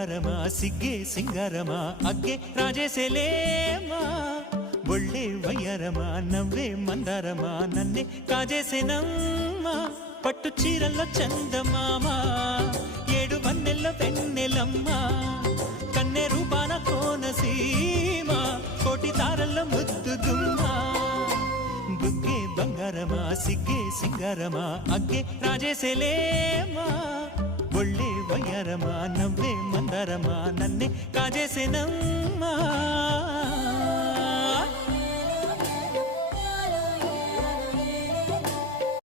బంగారమా సిగ్గే సింగారమా అగ్గే రాజేసేలేమా ఒళ్ళే వయ్యారమా నవ్వే మందారమా నన్నే కాజేసేనమ్మా పట్టు చీరల్లో చందమామా ఏడు వన్నెల్లో వెన్నెలమ్మా కన్నె రూపాన కోనసీమ కోటి తారల్లో ముద్దుగుమ్మా బుగ్గే బంగారమా సిగ్గే సింగారమా అగ్గే రాజేసేలేమా ఒళ్ళే వయ్యారమా నవ్వే మందారమా నన్నే కాజేసేనమ్మా